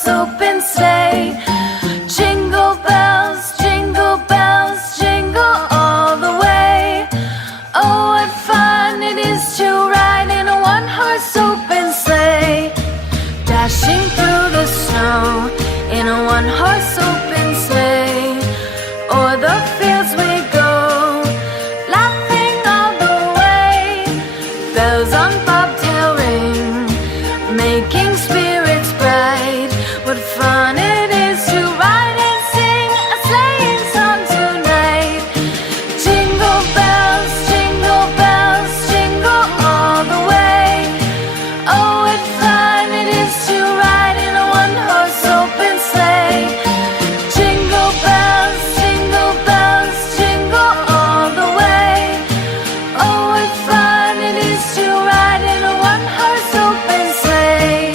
one-horse open sleigh. Jingle bells, jingle all the way. Oh, what fun it is to ride in a one-horse open sleigh. Dashing through the snow in a one-horse open sleigh. O'er the fields we go, laughing all the way. Bells on bobtail ring, making spirits bright. What fun it is to ride and sing a sleighing song tonight. Jingle bells, jingle all the way. Oh, what fun it is to ride in a one-horse open sleigh. Jingle bells, jingle all the way. Oh, what fun it is to ride in a one-horse open sleigh.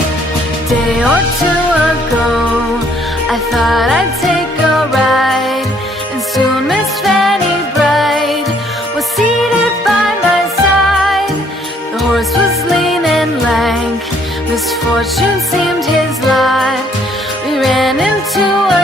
Day or two ago, I thought I'd take a ride, and soon Miss Fanny Bright was seated by my side. The horse was lean and lank, misfortune seemed his lot. We ran into a